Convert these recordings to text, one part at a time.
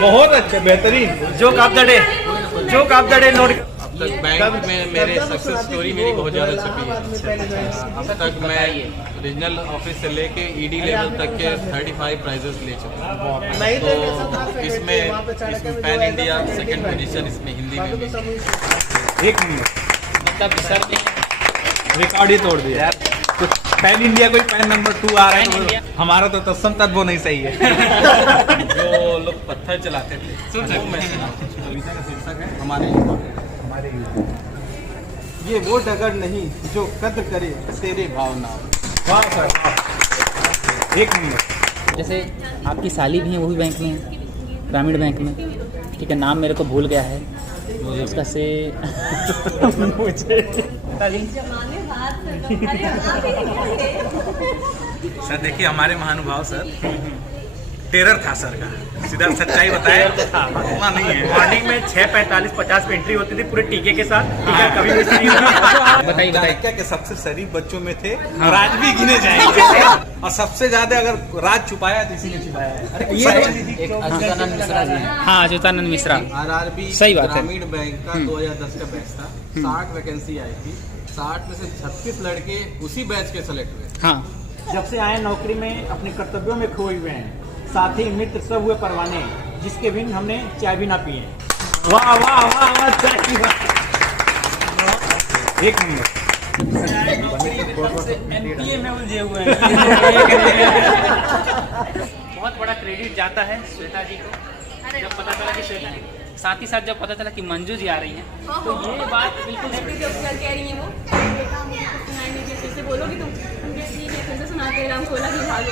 बहुत अच्छा, बेहतरीन। Joke of the day note. अब तक बैंक में मेरे सक्सेस स्टोरी मेरी बहुत ज़्यादा छपी है। अब तक मैं रीजनल ऑफिस से लेके ईडी लेवल तक के 35 प्राइजेस ले चुका हूँ। तो इसमें पैन इंडिया सेकंड पोजीशन इसमें हिंदी में भी। एक मिनट, मतलब सर ने रिकॉर्ड ही तोड़ दिया यार। कुछ पैन इंडिया कोई पैन नंबर 2 आ रहा है, हमारा तो तत्सम तत्व वो नहीं सही है। जो लोग पत्थर चलाते थे वो मैं कविता का शीर्षक है हमारे ये वो डगर नहीं जो कद्र करे तेरे भावना। वाह सर, एक मिनट। जैसे आपकी साली भी है, वो भी बैंक में है, ग्रामीण बैंक में, ठीक है, नाम मेरे को भूल गया है उसका से मुझे सर देखिए हमारे महानुभाव सर, टेरर था सर का, सीधा सच्चाई बताया था। नहीं है, मॉर्निंग में 6:45-50 पे एंट्री होती थी पूरे टीके के साथ, टीका कभी मिस नहीं हुआ। बताइए क्या कि सबसे शरीफ बच्चों में थे, राज भी गिने जाएंगे और सबसे ज्यादा अगर राज छुपाया तो इसी ने छुपाया है। एक अच्युतानंद मिश्रा जी हैं। हाँ, अच्युतानंद मिश्रा। आरआरबी सही बात है। ग्रामीण बैंक का 2010 का बैच था, 60 वैकेंसी आई थी, 60 में से 36 लड़के उसी बैच के सेलेक्ट हुए। हाँ, जब से आए नौकरी में अपने कर्तव्यों में खोए हुए हैं, साथी मित्र सब हुए परवाने, जिसके बिन हमने चाय भी ना पिए। वाह वाह वाह वाह, चाय की बात। एक मिनट, एमपीए में उलझे हुए हैं। बहुत बड़ा क्रेडिट जाता है श्वेता जी को। जब पता चला कि श्वेता, साथ ही साथ जब पता चला कि मंजू जी आ रही हैं, तो ये बात बिल्कुल कह रही है वो, फिर से बोलोगी तुम, फिर से सुनाते राम खोला की भाग।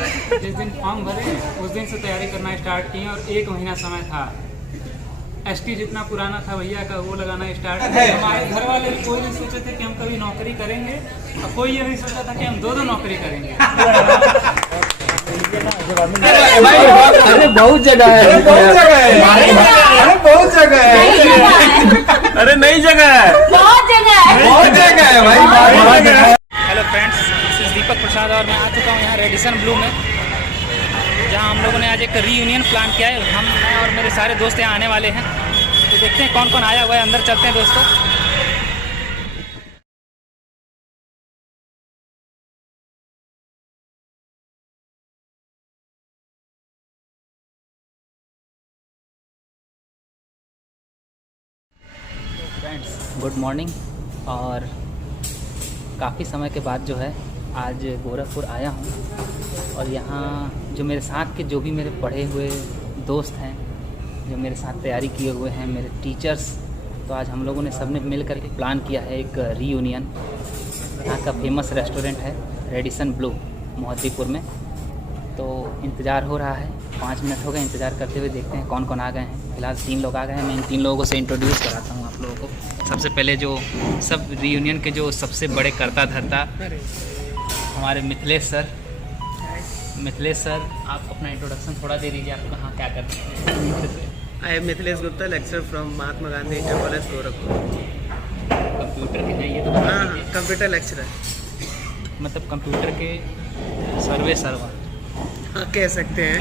जिस दिन फॉर्म भरे उस दिन से तैयारी करना स्टार्ट किए और 1 महीना समय था। एसटी जितना पुराना था भैया का वो लगाना स्टार्ट किया। हमारे घर वाले भी कोई नहीं सोचे थे कि हम कभी नौकरी करेंगे, और कोई ये नहीं सोचा था कि हम 2 नौकरी करेंगे। अरे बहुत जगह है, बहुत जगह है, अरे नई जगह है, बहुत जगह है भाई। Hello friends, this is Deepak Prasad और मैं आ चुका हूँ यहाँ रेडिसन ब्लू में, जहाँ हम लोगों ने आज एक रीयूनियन प्लान किया है। मैं और मेरे सारे दोस्त यहाँ आने वाले हैं, तो देखते हैं कौन कौन आया हुआ है। अंदर चलते हैं दोस्तों। Friends good morning. और काफ़ी समय के बाद जो है आज गोरखपुर आया हूँ, और यहाँ जो मेरे साथ के जो भी मेरे पढ़े हुए दोस्त हैं, जो मेरे साथ तैयारी किए हुए हैं, मेरे टीचर्स, तो आज हम लोगों ने सबने मिल कर के प्लान किया है एक रीयूनियन। यहाँ का फेमस रेस्टोरेंट है रेडिसन ब्लू मोहद्दीपुर में। तो इंतज़ार हो रहा है, 5 मिनट हो गए इंतज़ार करते हुए, देखते हैं कौन कौन आ गए हैं। फिलहाल 3 लोग आ गए हैं, मैं इन 3 लोगों से इंट्रोड्यूस कराता हूँ आप लोगों को। सबसे पहले जो सब रीयूनियन के जो सबसे बड़े करता धरता हमारे मिथिलेश सर। मिथिलेश सर, आप अपना इंट्रोडक्शन थोड़ा दे दीजिए, आप कहाँ क्या करते हैं? I am Mithilesh Gupta, lecture from Mahatma Gandhi inter college Gorakhpur. Computer के हैं ये तो बता दीजिए। हाँ, कंप्यूटर लेक्चरर, मतलब कंप्यूटर के सर्वर हाँ कह सकते हैं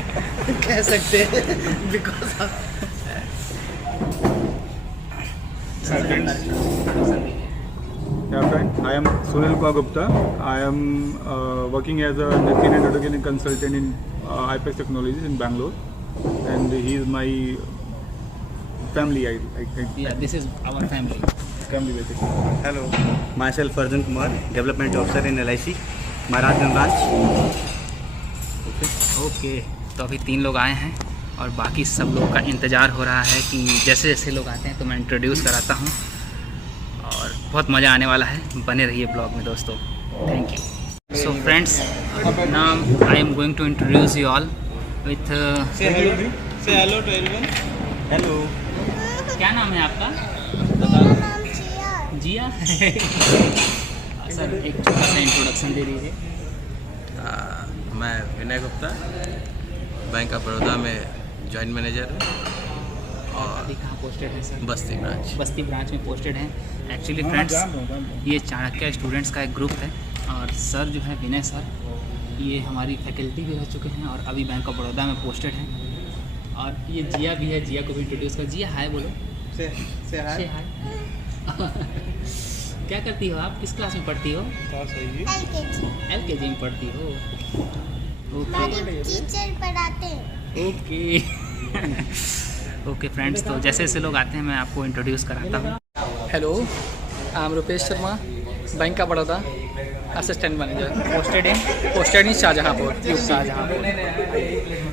कह सकते हैं because of Yeah, friend. I am Sunil Kumar Gupta. I am working as a senior networking consultant in IPEX Technologies in Bangalore, and he is my family. Yeah, this is our family. Family basically. Hello, myself Arjun Kumar, Development Officer in LIC, Maharashtra branch. Okay, तो अभी 3 लोग आए हैं और बाकी सब लोगों का इंतज़ार हो रहा है कि जैसे जैसे लोग आते हैं तो मैं इंट्रोड्यूस कराता हूँ, और बहुत मज़ा आने वाला है। बने रहिए ब्लॉग में दोस्तों। Thank you. So friends, now I am going to introduce you all with say hello to everyone. Hello. क्या नाम है आपका? जिया। सर एक छोटा सा इंट्रोडक्शन दे दीजिए। मैं विनय गुप्ता, बैंक ऑफ बड़ौदा में जॉइंट मैनेजर हूँ, और अभी कहाँ पोस्टेड हैं सर? बस्ती ब्रांच। बस्ती ब्रांच में पोस्टेड हैं। एक्चुअली फ्रेंड्स, ये चाणक्य स्टूडेंट्स का एक ग्रुप है और सर जो है विनय सर, ये हमारी फैकल्टी भी रह चुके हैं और अभी बैंक ऑफ बड़ौदा में पोस्टेड हैं। और ये जिया भी है, जिया को भी इंट्रोड्यूस कर। जिया हाय बोलो। से हाय। क्या करती हो आप? किस क्लास में पढ़ती हो? LKG में पढ़ती हो। ओके, टीचर पढ़ाते हैं। ओके। ओके फ्रेंड्स, तो जैसे जैसे लोग आते हैं मैं आपको इंट्रोड्यूस कराता हूँ। Hello, I am Rupesh Sharma, bank of Baroda, assistant manager, posted in Shahjahanpur, Shahjahanpur.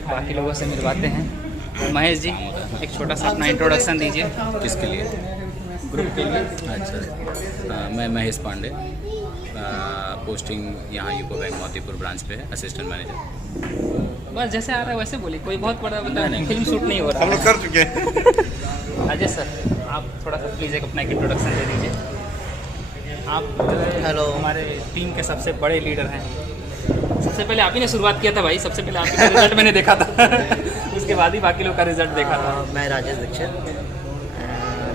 बाकी लोगों से मिलवाते हैं। महेश जी, एक छोटा सा अपना इंट्रोडक्शन दीजिए। किसके लिए? ग्रुप के लिए। अच्छा, मैं महेश पांडे, पोस्टिंग यहाँ यूको बैंक मोतीपुर ब्रांच पे है, असिस्टेंट मैनेजर। बस जैसे आ रहा है वैसे बोलिए, कोई बहुत बड़ा फिल्म शूट नहीं हो रहा। हम लोग कर चुके हैं। अजय सर, आप थोड़ा सा प्लीज़ एक अपना एक इंट्रोडक्शन दे दीजिए। आप जो है हेलो, हमारे टीम के सबसे बड़े लीडर हैं। सबसे पहले आप ही ने शुरुआत किया था भाई, सबसे पहले आप ही का रिजल्ट मैंने देखा था। उसके बाद ही बाकी लोग का रिजल्ट देखा था। मैं Rajesh Dikshit,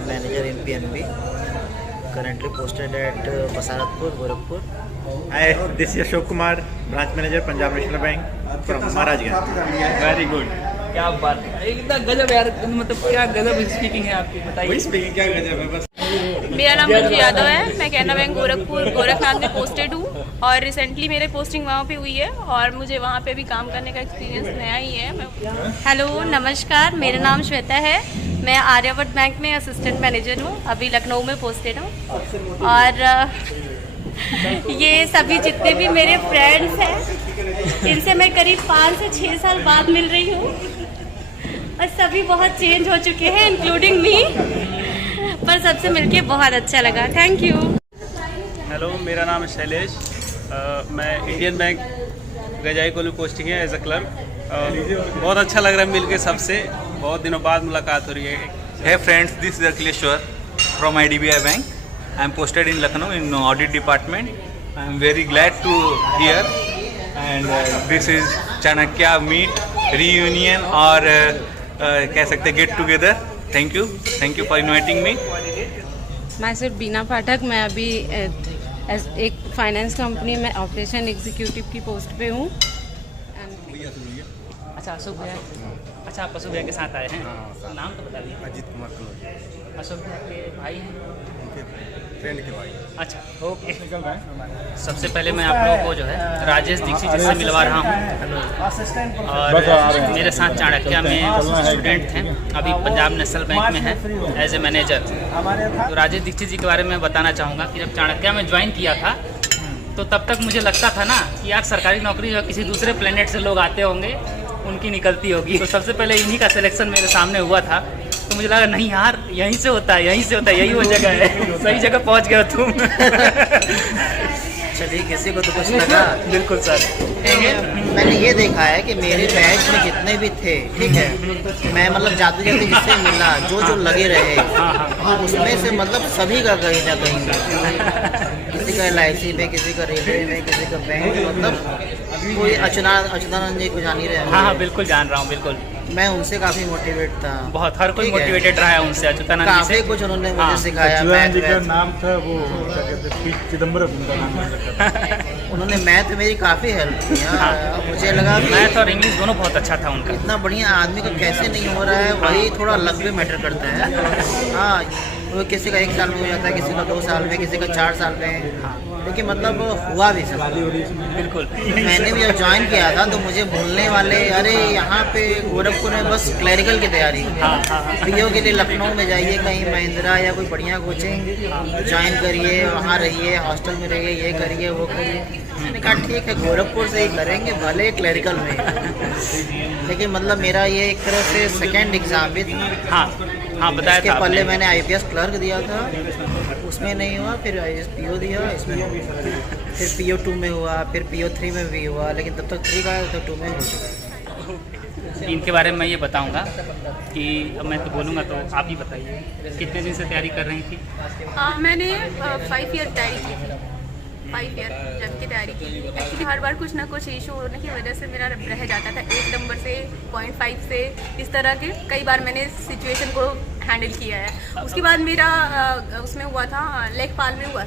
manager in PNB, currently posted at Basaratpur, Gorakhpur. Hi, this is Ashok Kumar, branch manager, Punjab National Bank from Maharajganj. Very good, क्या बात है, एकदम गजब यार, मतलब क्या गजब स्पीकिंग है आपकी, बताइए। स्पीकिंग क्या गजब है बस। मेरा नाम रुचि यादव है, मैं कैनरा बैंक गोरखपुर गोरखनाथ में पोस्टेड हूँ और रिसेंटली मेरे पोस्टिंग वहाँ पे हुई है और मुझे वहाँ पे भी काम करने का एक्सपीरियंस नया ही है। हेलो, नमस्कार, मेरा नाम श्वेता है, मैं आर्यावर्त बैंक में असिस्टेंट मैनेजर हूँ, अभी लखनऊ में पोस्टेड हूँ। और ये सभी जितने भी मेरे फ्रेंड्स हैं, इनसे मैं करीब 5 से 6 साल बाद मिल रही हूँ और सभी बहुत चेंज हो चुके हैं, इंक्लूडिंग मी, पर सबसे मिलके बहुत अच्छा लगा। Thank you. हेलो, मेरा नाम है शैलेश, मैं इंडियन बैंक गजाई कोली पोस्टिंग है एज अ क्लर्क। बहुत अच्छा लग रहा है मिलके सबसे, बहुत दिनों बाद मुलाकात हो रही है। Hey friends, this is Akhileshwar from IDBI Bank. I am posted in Lucknow in audit department. I am very glad to hear, and this is Chanakya meet reunion और कह सकते get together. Thank you for inviting me. मैं सिर्फ बीना पाठक, मैं अभी एक finance company में operation executive की पोस्ट पे हूँ। अच्छा अशोक भैया, अच्छा आप अशोक भैया के साथ आए हैं? नाम तो बता दीजिए। अजीत कुमार कलोज, अशोक भैया के भाई हैं? उनके फ्रेंड के भाई। अच्छा, ओके। सबसे पहले मैं आप लोगों को जो है राजेश दीक्षित जी से मिलवा रहा हूँ और मेरे साथ चाणक्य में स्टूडेंट हैं, अभी पंजाब नेशनल बैंक में है एज ए मैनेजर। तो राजेश दीक्षित जी के बारे में बताना चाहूँगा कि जब चाणक्य में ज्वाइन किया था तो तब तक मुझे लगता था ना कि यार सरकारी नौकरी जो किसी दूसरे प्लेनेट से लोग आते होंगे, उनकी निकलती होगी। तो सबसे पहले इन्हीं का सिलेक्शन मेरे सामने हुआ था, तो मुझे लगा नहीं यार यहीं से होता है, यही वो जगह है, सही जगह पहुंच गए तुम। चलिए, किसी को तो कुछ लगा। बिल्कुल सर। मैंने ये देखा है कि मेरे बैच में जितने भी थे, ठीक है, मैं मतलब जाते जाते जिससे मिला, जो लगे रहे, उसमें से मतलब सभी का कहीं ना कहीं, किसी का LIC में, किसी का रेलवे में, किसी का बैंक, मतलब कोई अच्युतानंद जी को जान ही रहे हैं। हाँ, बिल्कुल जान रहा हूँ, बिल्कुल। मैं उनसे काफ़ी मोटिवेट था, बहुत, हर कोई मोटिवेटेड रहा है उनसे, अच्युतानंद जी से। काफ़ी कुछ उन्होंने मुझे सिखाया। नाम था वो चिदम्बरम, उनका नाम। उन्होंने मैथ मेरी काफ़ी हेल्प की। मुझे लगा मैथ और इंग्लिश दोनों बहुत अच्छा था उनका। इतना बढ़िया आदमी का कैसे नहीं हो रहा है, वही थोड़ा लक भी मैटर करता है। हाँ, वो किसी का 1 साल में हो जाता है, किसी का 2 साल में, किसी का 4 साल में, लेकिन मतलब हुआ भी सब। बिल्कुल। मैंने भी जब ज्वाइन किया था तो मुझे बोलने वाले, अरे यहाँ पे गोरखपुर में बस क्लरिकल की तैयारी, PO के लिए लखनऊ में जाइए, कहीं महिंद्रा या कोई बढ़िया कोचिंग ज्वाइन करिए, वहाँ रहिए, हॉस्टल में रहिए, ये करिए वो करिए। मैंने कहा ठीक है, गोरखपुर से ही करेंगे, भले क्लरिकल में। लेकिन मतलब मेरा ये एक तरह से सेकेंड एग्ज़ाम भी था। हाँ, बताया इसके था पहले मैंने IPS क्लर्क दिया था, उसमें नहीं हुआ, फिर IAS PO दिया, इसमें फिर PO 2 में हुआ, फिर PO 3 में भी हुआ, लेकिन तब तक 3 का आया, तब 2 में हो चुका। इनके बारे में मैं ये बताऊंगा कि अब मैं तो बोलूँगा तो आप ही बताइए, कितने दिन से तैयारी कर रही थी? मैंने 5 ईयर तैयारी की थी। 5 ईयर जब की तैयारी की। एक्चुअली हर बार कुछ ना कुछ इशू होने की वजह से मेरा रह जाता था 1 नंबर से 0.5 से, इस तरह के कई बार मैंने सिचुएशन को हैंडल किया है। उसके बाद मेरा उसमें हुआ था लेखपाल में हुआ,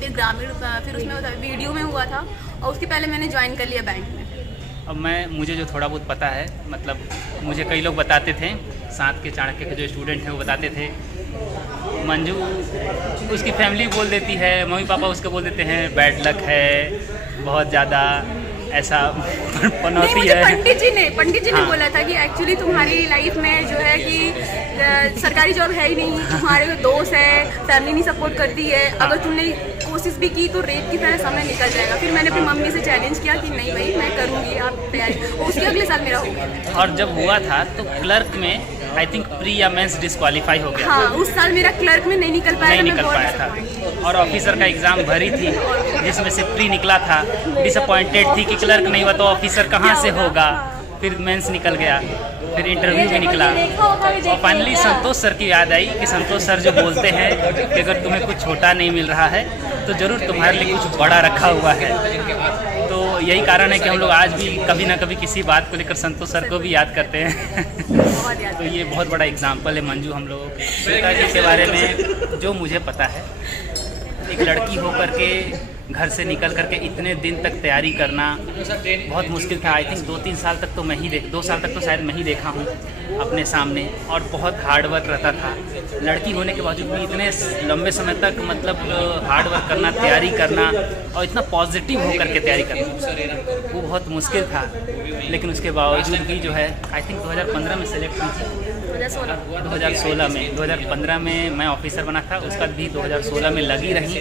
फिर ग्रामीण, फिर उसमें हुआ था वीडियो में हुआ था, और उसके पहले मैंने ज्वाइन कर लिया बैंक में। अब मुझे जो थोड़ा बहुत पता है, मतलब मुझे कई लोग बताते थे, साथ के चाणक्य के जो स्टूडेंट हैं वो बताते थे मंजू उसकी फैमिली बोल देती है, मम्मी पापा उसको बोल देते हैं बैड लक है, बहुत ज़्यादा ऐसा पनौती मुझे है। पंडित जी ने बोला था कि एक्चुअली तुम्हारी लाइफ में जो है कि सरकारी जॉब है ही नहीं, तुम्हारे दोस्त है, फैमिली नहीं सपोर्ट करती है, अगर तुमने कोशिश भी की तो रेत की तरह समय निकल जाएगा। फिर मैंने अपनी मम्मी से चैलेंज किया कि नहीं भाई मैं करूँगी, आप तैयारी, और उसके अगले साल मेरा हो गया। और जब हुआ था तो क्लर्क में आई थिंक प्री या मेंस डिस्क्वालीफाई हो गया। हाँ, उस साल मेरा क्लर्क में नहीं निकल पाया था। और ऑफिसर का एग्ज़ाम भरी थी जिसमें से प्री निकला था, डिसअपॉइंटेड थी कि क्लर्क नहीं हुआ तो ऑफिसर कहाँ से होगा। फिर मेंस निकल गया, फिर इंटरव्यू भी निकला, और फाइनली संतोष सर की याद आई कि संतोष सर जो बोलते हैं कि अगर तुम्हें कुछ छोटा नहीं मिल रहा है तो ज़रूर तुम्हारे लिए कुछ बड़ा रखा हुआ है। तो यही कारण है कि हम लोग आज भी कभी ना कभी किसी बात को लेकर संतोष सर को भी याद करते हैं। तो ये बहुत बड़ा एग्जाम्पल है मंजू हम लोगों के। श्वेता जी के बारे में जो मुझे पता है, एक लड़की होकर के घर से निकल करके इतने दिन तक तैयारी करना बहुत मुश्किल था। आई थिंक 2-3 साल तक तो 2 साल तक तो शायद मैं ही देखा हूँ अपने सामने, और बहुत हार्ड वर्क रहता था। लड़की होने के बावजूद भी इतने लंबे समय तक मतलब हार्ड वर्क करना, तैयारी करना, और इतना पॉजिटिव होकर के तैयारी करना वो बहुत मुश्किल था। लेकिन उसके बावजूद भी जो है आई थिंक 2015 में सेलेक्ट हुई थी, 2016 में, 2015 में मैं ऑफिसर बना था, उसका भी 2016 में लगी रही।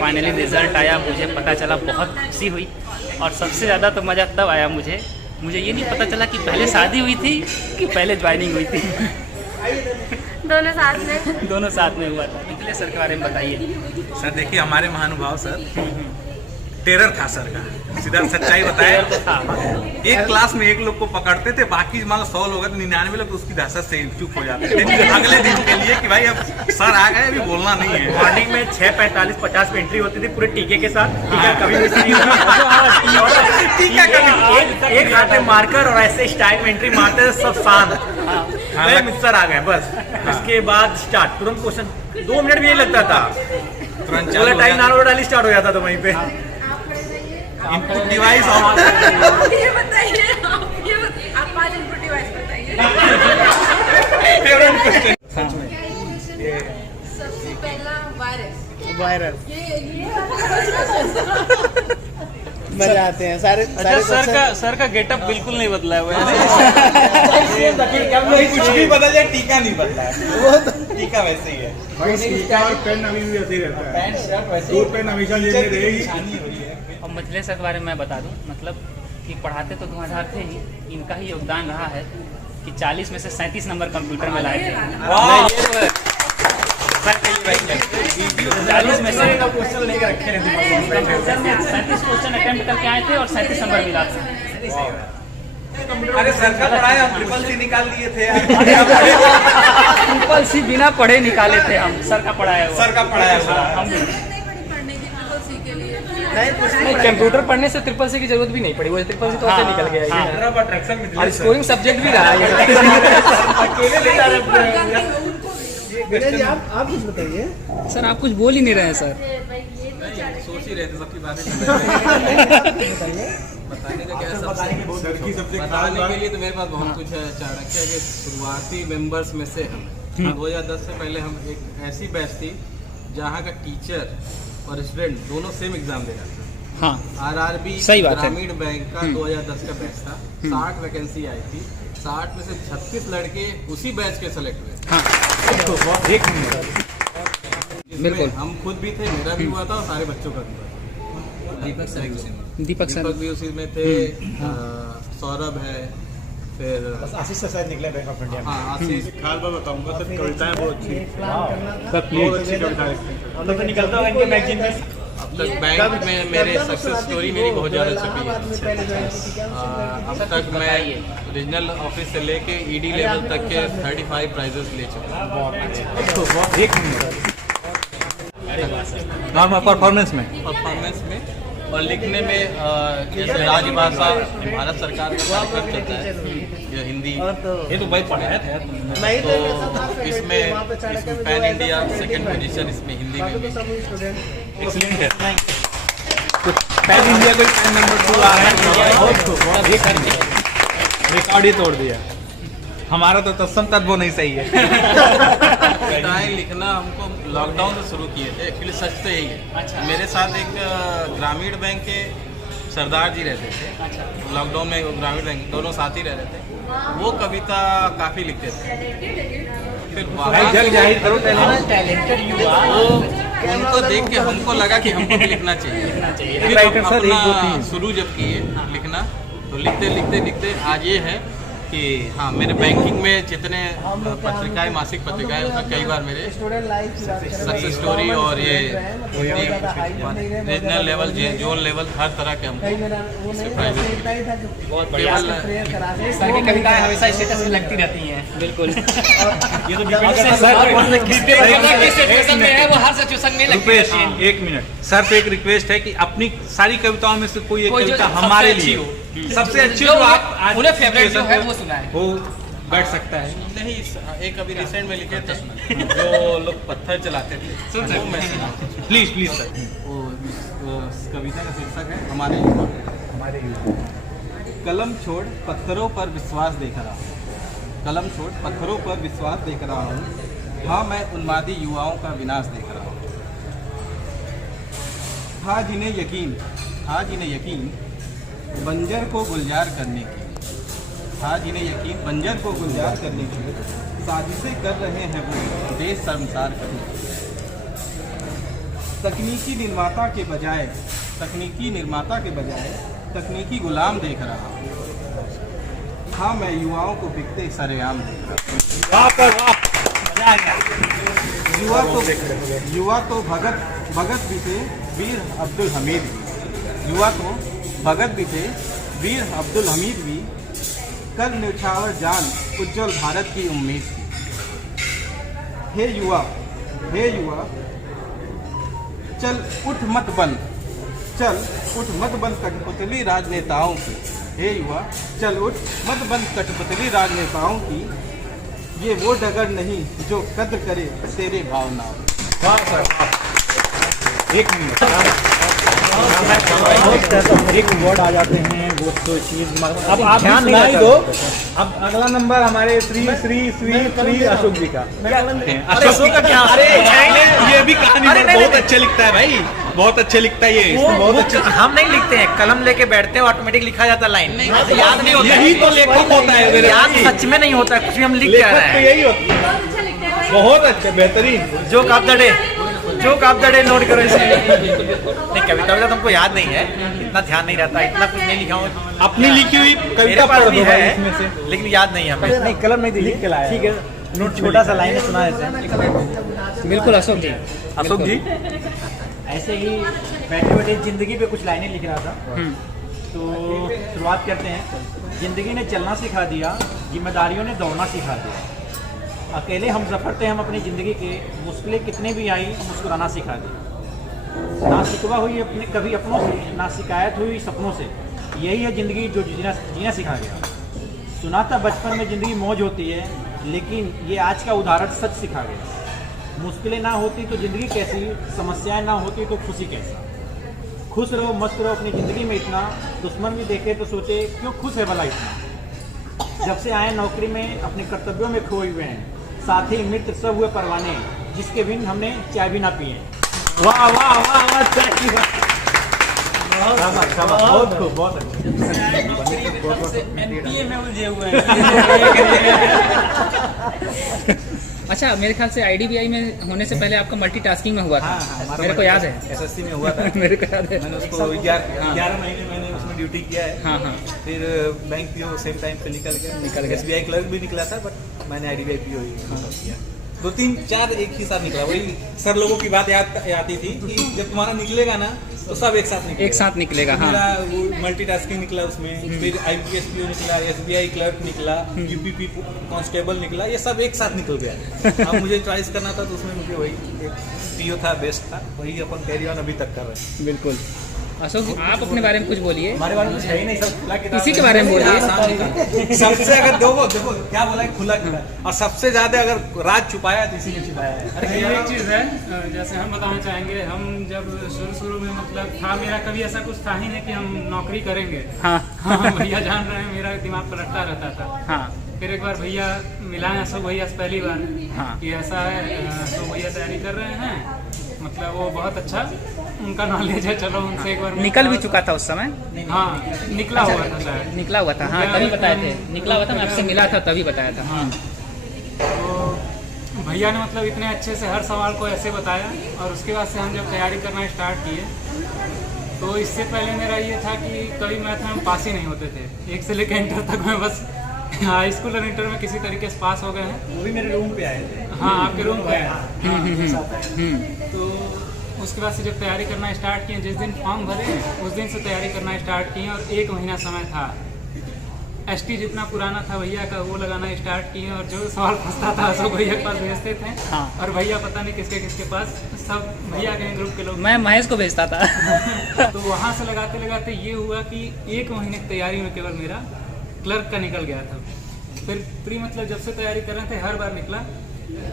फाइनली रिजल्ट आया, मुझे पता चला, बहुत खुशी हुई। और सबसे ज़्यादा तो मज़ा तब आया मुझे ये नहीं पता चला कि पहले शादी हुई थी कि पहले ज्वाइनिंग हुई थी। दोनों साथ में हुआ था। निखिलेश सर के बारे में बताइए। सर देखिए, हमारे महानुभाव सर, टेरर था सर का, सीधा सच्चाई बताए। एक क्लास में 1 लोग को पकड़ते थे, बाकी मान लो 100 लोग, 99 लोग उसकी दहशत से चुप हो जाते थे अगले दिन के लिए कि भाई अब सर आ गए, अभी बोलना नहीं है। मॉर्निंग में 6:45-50 पे एंट्री होती थी पूरे टीके के साथ। टीका कभी मिस नहीं हुआ। टीका कभी एक हाथ में मार्कर और ऐसे स्टाइल में एंट्री मारते थे, सब शांत, सर आ गए बस। उसके बाद स्टार्ट, तुरंत क्वेश्चन, 2 मिनट भी नहीं लगता था, तुरंत टाइम नारो डाली स्टार्ट हो जाता था वहीं पे। Input device on. ये बताइए, आप 5 इनपुट डिवाइस बताइए। सबसे पहला वायरस मजा आते हैं सारे। अच्छा, सर का गेटअप बिल्कुल नहीं बदला है वो। कुछ भी बदल जाए, टीका नहीं बदला है, वो तो टीका वैसे ही है। पेन अभी भी वैसे ही रहता है, 2 पेन हमेशा जेब में रहेगी। और मिथिलेश सर के बारे में मैं बता दूं, मतलब कि पढ़ाते तो 2000 थे ही, इनका ही योगदान रहा है कि 40 में से 37 नंबर कंप्यूटर में लाए थे। 40 में से क्वेश्चन लेकर रखे हैं, 37 क्वेश्चन अटेम्प्ट करके आए थे और 37 नंबर मिला था। अरे सर का पढ़ाया, हम ट्रिपल-C निकाल दिए थे। ट्रिपल-C बिना पढ़े निकाले थे हम, सर का पढ़ाया हम। कंप्यूटर पढ़ने से ट्रिपल-C की जरूरत भी नहीं पड़ी, वो ट्रिपल-C तो ऐसे निकल गया। और स्कोरिंग सब्जेक्ट भी रहा है। आप कुछ बताइए सर, आप कुछ बोल ही नहीं रहे हैं सर। सोच ही रहे थे सबकी बातें बताने का क्या, बताने के लिए तो मेरे पास बहुत कुछ है। चाणक्य के शुरुआती मेंबर्स में से हम 2010 से पहले हम एक ऐसी बैच थी जहाँ का टीचर और स्टूडेंट दोनों सेम एग्जाम दे रहा था। हाँ, RRB ग्रामीण बैंक का 2010 का बैच था, 60 वैकेंसी आई थी, 60 में से 36 लड़के उसी बैच के सेलेक्ट हुए। हाँ, बिल्कुल, हम खुद भी थे, मेरा भी हुआ था और सारे बच्चों का भी हुआ था। दीपक सर भी उसी में थे, सौरभ है, फिर आशीष से शायद निकले बैंक ऑफ इंडिया। हाँ, आशीष। खाल बार बताऊंगा, सब कविताएं बहुत अच्छी, बहुत अच्छी कविताएं तो निकलता होगा इनके मैगजीन में। अब तक बैंक में मेरे सक्सेस स्टोरी मेरी बहुत ज़्यादा छपी है। अब तक मैं रीजनल ऑफिस से लेके ED लेवल तक के 35 प्राइजेस ले चुका हूँ। नॉर्मल परफॉर्मेंस में और लिखने में जैसे राजभाषा भारत सरकार का कार्यक्रम चलता है ये हिंदी, ये तो भाई पढ़ाया था तो इसमें पैन इंडिया सेकंड पोजीशन इसमें हिंदी में भी। एक्सीलेंट है। पैन इंडिया को पैन नंबर 2 आ रहा है, रिकॉर्ड ही तोड़ दिया। हमारा तो तत्सम तत्व नहीं सही है। कविताएं लिखना हमको लॉकडाउन में शुरू किए थे, एक्चुअली सच तो यही है। मेरे साथ एक ग्रामीण बैंक के सरदार जी रहते थे, लॉकडाउन में ग्रामीण बैंक दोनों साथ ही रह रहे थे, वो कविता काफ़ी लिखते थे। फिर उनको देख के हमको लगा कि हमको भी लिखना चाहिए। फिर अपना शुरू जब किए लिखना, तो लिखते लिखते लिखते आज ये है कि हाँ, मेरे बैंकिंग में जितने पत्रिकाएं, मासिक पत्रिकाएं, उसमें कई बार मेरे सक्सेस स्टोरी और ये रीजनल लेवल, जोन लेवल, हर तरह के हमको प्राइज बहुत बढ़िया। सर की कविताएं हमेशा स्टेटस में लगती रहती हैं। बिल्कुल। ये तो वो हर सिचुएशन में लगती रहती है। 1 मिनट सर पे एक रिक्वेस्ट है कि अपनी सारी कविताओं में से कोई एक कविता हमारे लिए सबसे अच्छी जो आप आज उन्हें फेवरेट जो है वो सुनाए, वो बैठ सकता है। नहीं, एक अभी रिसेंट में लिखे थे जो लोग पत्थर चलाते थे, प्लीज प्लीज सर। वो कविता का शीर्षक है हमारे युवा। कलम छोड़ पत्थरों पर विश्वास देख रहा हूँ, कलम छोड़ पत्थरों पर विश्वास देख रहा हूँ। हाँ, मैं उन्मादी युवाओं का विनाश देख रहा हूँ। था जिन्हें यकीन बंजर को गुलजार करने की, था जिन्हें यकीन बंजर को गुलजार करने की साजिशें कर रहे हैं वो देश शर्मसार करने की। तकनीकी निर्माता के बजाय तकनीकी गुलाम देख रहा हूँ। हाँ, मैं युवाओं को बिकते सरेआम देख रहा हूँ। युवा तो भगत भी थे वीर अब्दुल हमीद भी, युवा तो भगत भी थे वीर अब्दुल हमीद भी, कर न्यौछावर जान उज्जवल भारत की उम्मीद थी। हे युवा चल उठ मत बन कठपुतली राजनेताओं की। हे युवा चल उठ मत बन कठपुतली राजनेताओं की, ये वो डगर नहीं जो कद्र करे तेरे भावनाओं। एक मिनट एक वर्ड आ जाते हैं वो तो चीज, अब आप ध्यान नहीं दो। अब अगला नंबर हमारे श्री अशोक जी का। अशोक का क्या? अरे ये भी कहानी बहुत अच्छे लिखता है भाई, बहुत अच्छे लिखता है ये, बहुत अच्छे। हम नहीं लिखते हैं, कलम लेके बैठते हैं, ऑटोमेटिक लिखा जाता है लाइन, याद नहीं होता। यही तो लेखक होता है, याद सच में नहीं होता, कुछ भी हम लिख क्या रहे हैं। यही होता है, बहुत अच्छे, बेहतरीन। जोक आप दड़े नोट करो इसे। नहीं, कविता तो हमको याद नहीं है, इतना ध्यान नहीं रहता, इतना कुछ नहीं लिखा हूँ। अपनी लिखी हुई कविता पढ़ दो भाई इसमें से, लेकिन याद नहीं है हमें। नहीं, कलम नहीं लिख के लाया। ठीक है, नोट छोटा सा लाइन सुना देते हैं। बिल्कुल अशोक जी ऐसे ही बैठे बैठे जिंदगी पे कुछ लाइनें लिख रहा था। तो शुरुआत करते हैं। जिंदगी ने चलना सिखा दिया, जिम्मेदारियों ने दौड़ना सिखा दिया, अकेले हम सफर थे हम अपनी ज़िंदगी के, मुश्किलें कितने भी आई मुस्कुराना सिखा दी। ना शिकवा हुई अपने कभी अपनों से, ना शिकायत हुई सपनों से, यही है ज़िंदगी जो जीना सिखा गया। सुना था बचपन में ज़िंदगी मौज होती है, लेकिन ये आज का उदाहरण सच सिखा गया। मुश्किलें ना होती तो ज़िंदगी कैसी, समस्याएं ना होती तो खुशी कैसी। खुश रहो मस्त रहो अपनी ज़िंदगी में इतना, दुश्मन भी देखे तो सोचे क्यों खुश है भला इतना। जब से आए नौकरी में अपने कर्तव्यों में खोए हुए हैं, साथी मित्र सब हुए परवाने, जिसके बिन हमने चाय भी ना पिए। वाह वाह वाह वाह, बहुत खूब, बहुत एनपीए में उलझे हुए हैं। अच्छा, मेरे ख्याल से आईडीबीआई में होने से पहले आपका मल्टीटास्किंग में हुआ था। मेरे को याद है, एसएससी में हुआ था। मेरे को याद है, मैंने उसको 11 महीने मैंने उसमें ड्यूटी किया है। हाँ। फिर बैंक पीओ सेम टाइम पे निकल गया। एसबीआई क्लर्क भी निकला था, बट मैंने आईडीबीआई पीओ किया। 2-3-4 एक ही साथ निकला। वही सर लोगों की बात याद आती थी कि जब तुम्हारा निकलेगा ना तो सब एक साथ निकलेगा। एक साथ निकलेगा, हाँ। मेरा वो मल्टीटास्किंग निकला उसमें, फिर IPSPO निकला, SBI क्लर्क निकला, UPP कांस्टेबल निकला, ये सब एक साथ निकल गया। अब मुझे चॉइस करना था तो उसमें मुझे वही एक PO था, बेस्ट था, वही अपन कैरी ऑन अभी तक कर रहे हैं। बिल्कुल। अशोक, आप अपने बारे में कुछ बोलिए। हमारे बारे में कुछ है ही नहीं, सब खुला किताब। इसी के बारे में बोलिए। सबसे अगर देखो क्या बोला है, खुला किताब। और सबसे ज्यादा अगर राज छुपाया तो इसी ने छुपाया है। अरे ये एक चीज़ है, जैसे हम बताना चाहेंगे, हम जब शुरू में मतलब था, मेरा कभी ऐसा कुछ था ही नहीं कि हम नौकरी करेंगे। हाँ भैया जान रहे हैं, मेरा दिमाग पर रटता रहता था। हाँ। फिर एक बार भैया मिलाए अशोक भैया से पहली बार, हाँ। कि ऐसा है, अशोक भैया तैयारी कर रहे हैं, मतलब वो बहुत अच्छा उनका नॉलेज है, चलो उनसे एक बार निकल भी चुका था उस समय। हाँ, निकला हुआ था शायद। निकला हुआ था, हाँ, तभी बताए थे। निकला हुआ था, मैं आपसे मिला था तभी बताया था। हाँ। तो भैया ने मतलब इतने अच्छे से हर सवाल को ऐसे बताया, और उसके बाद से हम जब तैयारी करना स्टार्ट किए, तो इससे पहले मेरा ये था कि कभी मैथ में हम पास ही नहीं होते थे। 1 से लेकर इंटर तक मैं बस हाई स्कूल और इंटर में किसी तरीके से पास हो गए हैं। वो भी मेरे रूम पे आए थे। हाँ, आपके रूम पे आए। तो उसके बाद से जब तैयारी करना स्टार्ट किए, जिस दिन फॉर्म भरे उस दिन से तैयारी करना स्टार्ट किए, और 1 महीना समय था। ST जितना पुराना था भैया का, वो लगाना स्टार्ट किए, और जो सवाल फंसता था अशोक भैया के पास भेजते थे। हाँ। और भैया पता नहीं किसके पास, सब भैया के ग्रुप के लोग। मैं महेश को भेजता था। तो वहाँ से लगाते लगाते ये हुआ कि 1 महीने की तैयारी में केवल मेरा क्लर्क का निकल गया था। फिर प्री मतलब जब से तैयारी कर रहे थे हर बार निकला।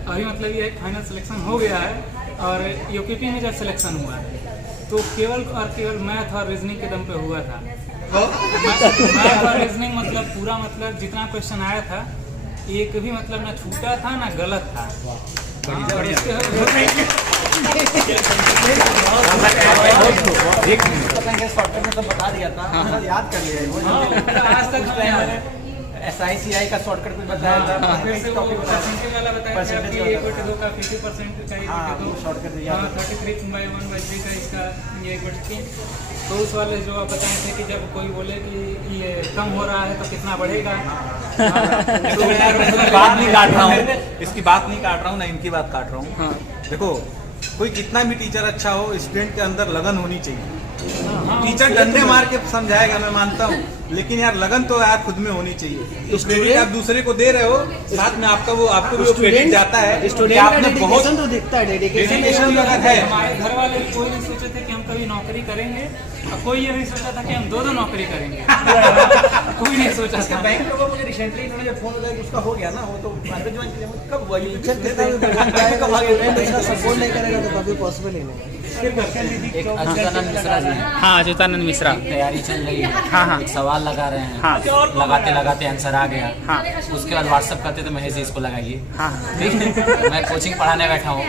अभी मतलब ये फाइनल सिलेक्शन हो गया है, और UPP में जब सिलेक्शन हुआ तो केवल और केवल मैथ और रीजनिंग के दम पे हुआ था। मैथ और रीजनिंग मतलब पूरा, मतलब जितना क्वेश्चन आया था एक भी मतलब ना छूटा था ना गलत था। शॉर्टकट में तो बता दिया था, याद कर लिया। आज तक SICI का शॉर्टकट भी बताया था, फिर से वो परसेंटेज वाला बताया था कि 1/2 का 50% का 1/2 शॉर्टकट 33/1/3 का इसका ये 1/3। तो उस वाले जो आप बताए थे कि जब कोई बोले कि ये कम हो रहा है तो कितना बढ़ेगा। बात नहीं काट रहा हूँ, इसकी बात नहीं काट रहा हूँ, ना इनकी बात काट रहा हूँ। देखो, कोई कितना भी टीचर अच्छा हो, स्टूडेंट के अंदर लगन होनी चाहिए। टीचर डंडे मार के समझाएगा, मैं मानता हूँ, लेकिन यार लगन तो यार खुद में होनी चाहिए। तो क्रेडिट आप दूसरे को दे रहे हो, साथ में आपका वो आपको भी क्रेडिट जाता है। आपने बहुत तो दिखता है, डेडिकेशन अगर है। हमारे घर वाले कोई नहीं सोचे थे कि हम कभी नौकरी करेंगे, और कोई ये नहीं सोचा था कि हम 2 नौकरी करेंगे। कोई नहीं सोचा था। बैंक लोगों मुझे रिसेंटली इन्होंने फोन लगाया कि उसका हो गया ना, वो तो प्राइवेट ज्वाइन किया, कब हुआ ये? सपोर्ट नहीं करेगा तो कभी पॉसिबल ही नहीं। एक अच्युतानंद मिश्रा जी हैं। हाँ, अच्युतानंद मिश्रा। तैयारी चल रही है। हाँ हाँ। एक सवाल लगा रहे हैं। हाँ। लगाते लगाते आंसर आ गया। हाँ। उसके बाद व्हाट्सएप करते तो महेश जी इसको लगाइए। हाँ। ठीक है, मैं कोचिंग पढ़ाने बैठा हूँ,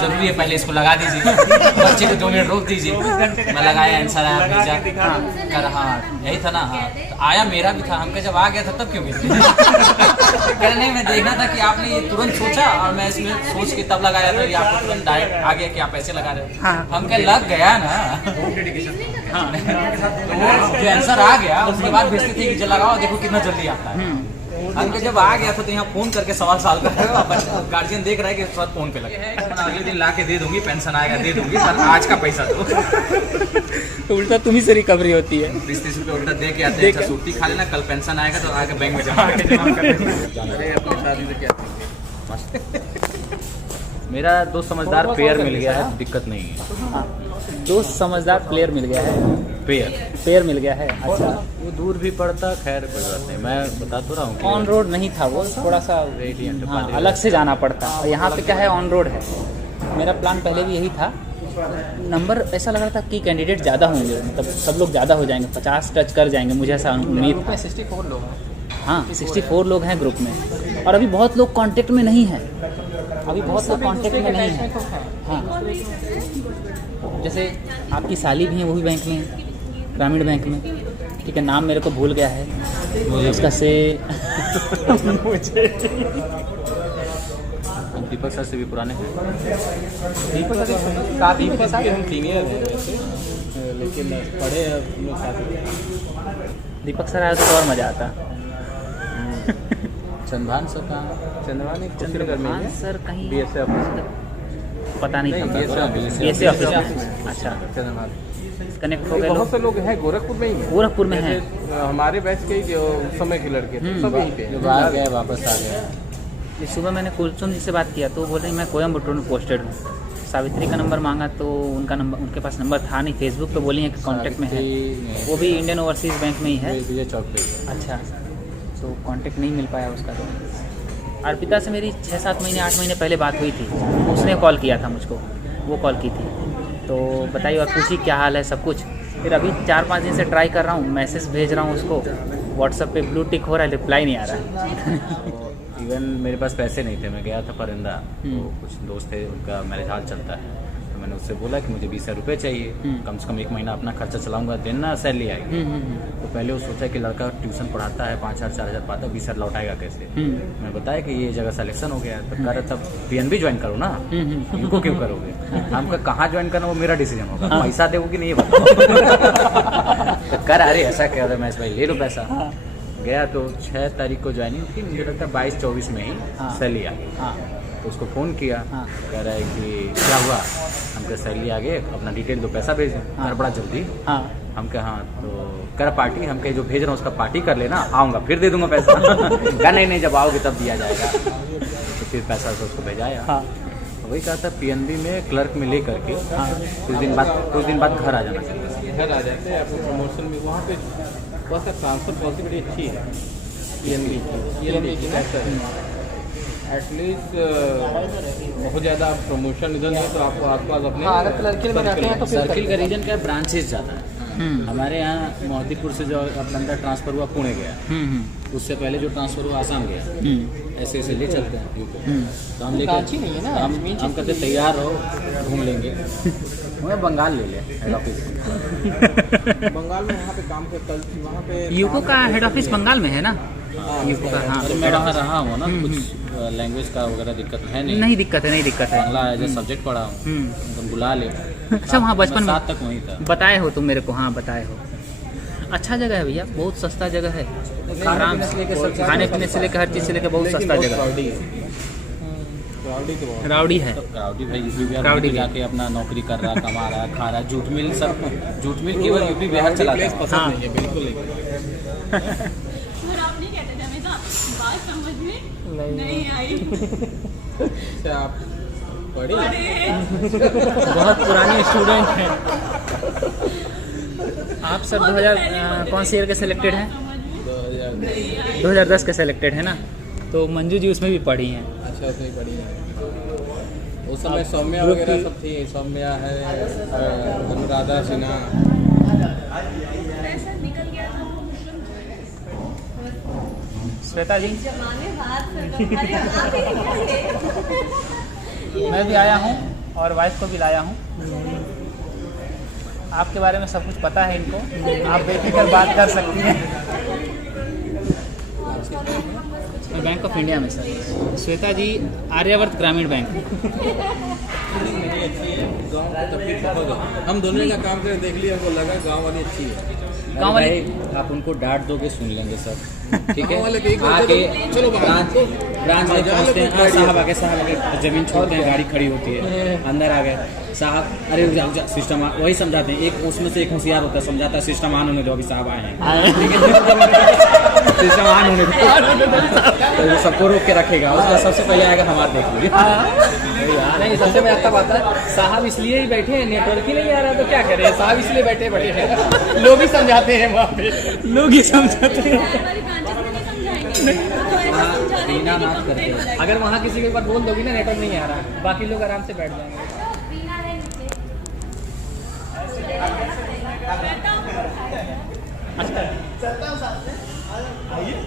जरूरी है पहले इसको लगा दीजिए, बच्चे को 2 मिनट रोक दीजिए। मैं लगाया, आंसर आया, भेजा। कर हाँ यही था ना। हाँ, तो आया, मेरा भी था। हमका जब आ गया था तब क्यों भेजे? नहीं, मैं देखना था कि आपने ये तुरंत सोचा, और मैं इसमें सोच के तब लगाया था, या आपको तुरंत डायरेक्ट आ गया कि आप ऐसे लगा रहे हो। हाँ। हम क्या लग गया ना। हाँ, जो आंसर आ गया उसके बाद भेजते थे कि लगाओ, देखो कितना जल्दी आता है। हमको जब आ गया था तो यहाँ फोन करके सवाल कर रहे हो, गार्जियन देख रहा है कि तुरंत फोन पे लगे। अगले दिन ला के दे दूंगी, पेंशन आएगा दे दूंगी, पर आज का पैसा दो। तो उल्टा तुम्ही से रिकवरी होती है। 20-30 रुपये उल्टा दे के आते हैं, सूती खा लेना, कल पेंशन आएगा तो आगे बैंक में जमा कर। मेरा 2 समझदार पेयर मिल गया है, दिक्कत नहीं है। 2 समझदार प्लेयर मिल गया है। पेयर मिल गया है। अच्छा, वो दूर भी पड़ता, खैर कोई बात नहीं, मैं बता तो रहा हूँ। ऑन रोड नहीं था वो, थोड़ा सा हाँ, अलग से जाना पड़ता। और यहाँ पे क्या है, ऑन रोड है। मेरा प्लान पहले भी यही था। नंबर ऐसा लग रहा था कि कैंडिडेट ज़्यादा होंगे, मतलब सब लोग ज़्यादा हो जाएंगे, 50 टच कर जाएंगे, मुझे ऐसा उम्मीद था। 64 लोग हैं। हाँ, 64 लोग हैं ग्रुप में, और अभी बहुत लोग कांटेक्ट में नहीं हैं। अभी बहुत लोग कांटेक्ट में नहीं हैं। हाँ, जैसे आपकी साली भी हैं, वो भी बैंक में है, ग्रामीण बैंक में। ठीक है, नाम मेरे को भूल गया है मुझे उसका से। दीपक सर से भी पुराने हैं। दीपक सर काफ़ी हम सीनियर हैं वैसे, लेकिन पढ़े हम लोग साथ। दीपक सर आया तो और मज़ा आता। चंद्रभान सर कहाँ? चंद्रभान सर कहीं BSF ऑफिसर। पता नहीं था। BSc office. अच्छा, कनेक्ट हो गए बहुत से लोग हैं गोरखपुर में ही, गोरखपुर में हैं। हमारे बैच के जो उस समय के लड़के थे सब यहीं पे बाहर गए वापस आ गए। इस सुबह मैंने कुलसुम जी से बात किया तो बोल रहे मैं कोयम्बटूर में पोस्टेड हूँ। सावित्री का नंबर मांगा तो उनका नंबर, उनके पास नंबर था नहीं। फेसबुक पे बोली है कि कांटेक्ट में है, वो भी इंडियन ओवरसीज़ बैंक में ही है। विजय चौक पे। अच्छा, तो कांटेक्ट नहीं मिल पाया उसका। तो अर्पिता से मेरी 6-7 महीने 8 महीने पहले बात हुई थी, उसने कॉल किया था मुझको, वो कॉल की थी। तो बताइए और पूछी क्या हाल है सब कुछ। फिर अभी 4-5 दिन से ट्राई कर रहा हूँ, मैसेज भेज रहा हूँ उसको व्हाट्सएप पे, ब्लू टिक हो रहा है, रिप्लाई नहीं आ रहा है। इवन मेरे पास पैसे नहीं थे, मैं गया था परिंदा, तो कुछ दोस्त थे उनका मैरिज हाल चलता है, तो मैंने उससे बोला कि मुझे 20,000 रुपये चाहिए, कम से कम 1 महीना अपना खर्चा चलाऊंगा, दिन ना सैलरी आएगी। तो पहले वो सोचा कि लड़का ट्यूशन पढ़ाता है, 5,000-4,000 पाता है, 20,000 लौटाएगा कैसे। मैं बताया कि ये जगह सिलेक्शन हो गया, तो कह रहे तब PNB ज्वाइन करो ना, इनको क्यों करोगे। हमको कहाँ ज्वाइन करना वो मेरा डिसीजन होगा, पैसा देगा कि नहीं बताओ। तो कर अरे ऐसा कह रहे मैं भाई ले लो पैसा। गया तो 6 तारीख को ज्वाइनिंग थी, मुझे लगता है 22-24 में ही सैलरी आ गई। तो उसको फ़ोन किया, कह रहा है कि क्या हुआ, हमको सैलरी आ गई, अपना डिटेल दो, पैसा भेज दें। बड़ा जल्दी। हम कहा हाँ, तो कर पार्टी, हम कहे जो भेज रहा हूँ उसका पार्टी कर लेना, आऊँगा फिर दे दूँगा पैसा। कहा नहीं जब आओगे तब दिया जाएगा। तो फिर पैसा तो उसको भेजाया। वही कहा था PNB में क्लर्क में ले करके कुछ दिन बाद घर आ जाना चाहिए। घर आ जाते हैं आपको प्रमोशन में, वहाँ पे बहुत सा ट्रांसफर पॉलिसी बड़ी अच्छी है PNB की। एटलीस्ट बहुत ज़्यादा प्रमोशन इधर नहीं तो आपको आसपास अपने सर्किल का रीजन क्या है, ब्रांचेस ज़्यादा है। हमारे यहाँ मोहद्दीपुर से जो बंदा ट्रांसफ़र हुआ पुणे गया, उससे पहले जो ट्रांसफ़र हुआ आसाम गया, ऐसे ऐसे ले चलते हैं यूपी। तो हम लेकर हम कहते तैयार रहो घूम लेंगे। हमें बंगाल ले ले हेड ऑफिस। बंगाल में वहाँ पे काम करता, वहाँ पे यूको का हेड ऑफिस बंगाल में है ना। यूको का, हाँ मैं वहाँ रहा हूँ ना, कुछ लैंग्वेज का वगैरह दिक्कत है नहीं दिक्कत है। बांग्ला एज ए सब्जेक्ट पढ़ा हूँ, तुम बुला ले। अच्छा, वहाँ बचपन में 7 तक वहीं था। बताए हो तुम मेरे को। हाँ बताए हो। अच्छा जगह है भैया, बहुत सस्ता जगह है, आराम से खाने पीने से लेकर हर चीज़ से लेकर बहुत सस्ता जगह है। राउडी है, राउडी भाई यूपी बिहार में जाके अपना नौकरी कर रहा, कमा रहा, खा रहा, जूट मिल सब, जूट मिल केवल यूपी बिहार चला रहा। पसंद नहीं है बिल्कुल नहीं। नहीं आई। आप पढ़ी बहुत पुरानी स्टूडेंट हैं आप सब। 2000 कौन से ईयर के सिलेक्टेड हैं? 2010 के सिलेक्टेड है ना, तो मंजू जी उसमें भी पढ़ी हैं। अच्छा, उसमें पढ़ी है। उस समय सौम्या वगैरह सब थी, सौम्या है, अनुराधा सिन्हा। श्वेता जी, मैं भी आया हूँ और वाइफ को भी लाया हूँ। आपके बारे में सब कुछ पता है इनको, आप बेफिक्र बात कर सकती हैं। मैं बैंक ऑफ इंडिया में सर। श्वेता जी आर्यावर्त ग्रामीण बैंक। हम दोनों का काम करके देख लिया, हमको लगा गांव वाली अच्छी है। गाँव वाले आप उनको डांट दोगे सुन लेंगे सर, ठीक है। आके चलो ब्रांच में पहुँचते हैं, हाँ साहब आगे, साहब आगे, जमीन छोड़ते हैं, गाड़ी खड़ी होती है, अंदर आ गए साहब, अरे सिस्टम वही समझाते हैं। एक उसमें से एक होशियार होता है, समझाता है सिस्टम ऑन होने दो, अभी साहब आए हैं, सिस्टम ऑन होने दो, तो वो सबको रोक के रखेगा। उसका सबसे पहले आएगा हमारा देख लीजिए। नहीं, सबसे मैं आता बात है, साहब इसलिए ही बैठे हैं, नेटवर्क ही नहीं आ रहा तो क्या करें, साहब इसलिए बैठे बड़े हैं। लोग ही समझाते हैं वहाँ पे, लोग ही समझाते हैं। बिना बात करके अगर वहाँ किसी के ऊपर बोल दोगी ना नेटवर्क नहीं आ रहा, बाकी लोग आराम से बैठ जाएंगे।